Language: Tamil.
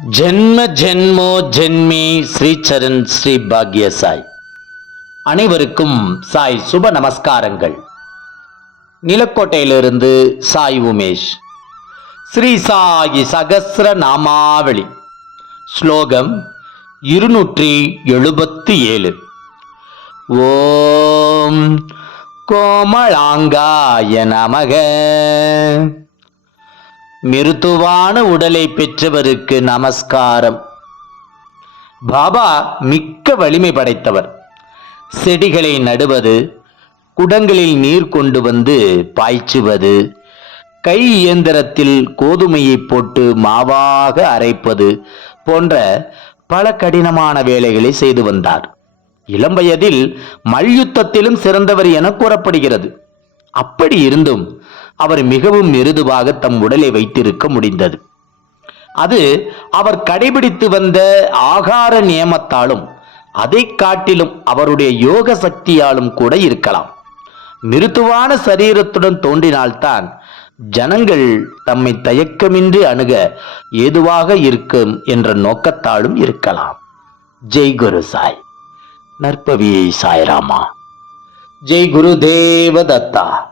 ஜென்ம ஜென்மோ ஜென்மி ஸ்ரீச்சரன் ஸ்ரீ பாக்ய சாய். அனைவருக்கும் சாய் சுப நமஸ்காரங்கள். நிலக்கோட்டையிலிருந்து சாய் உமேஷ். ஸ்ரீ சாயி சகசிர நாமாவளி. ஸ்லோகம் இருநூற்றி எழுபத்தி ஏழு. ஓம் கோமளாங்காய நமக. மிருதுவான உடலை பெற்றவருக்கு நமஸ்காரம். பாபா மிக்க வலிமை படைத்தவர். செடிகளை நடுவது குடங்களில் நீர் கொண்டு வந்து பாய்ச்சுவது கை இயந்திரத்தில் கோதுமையை போட்டு மாவாக அரைப்பது போன்ற பல கடினமான வேலைகளை செய்து வந்தார். இளம் வயதில் மல்யுத்தத்திலும் சிறந்தவர் என கூறப்படுகிறது. அப்படி இருந்தும் அவர் மிகவும் மிருதுவாக தம் உடலை வைத்திருக்க முடிந்தது. அது அவர் கடைபிடித்து வந்த ஆகார நியமத்தாலும் அதை காட்டிலும் அவருடைய யோக சக்தியாலும் கூட இருக்கலாம். மிருதுவான சரீரத்துடன் தோன்றினால்தான் ஜனங்கள் தம்மை தயக்கமின்றி அணுக ஏதுவாக இருக்கும் என்ற நோக்கத்தாலும் இருக்கலாம். ஜெய் குரு சாய். நற்பவியை சாய்ராமா. ஜெய் குரு தேவதத்தா.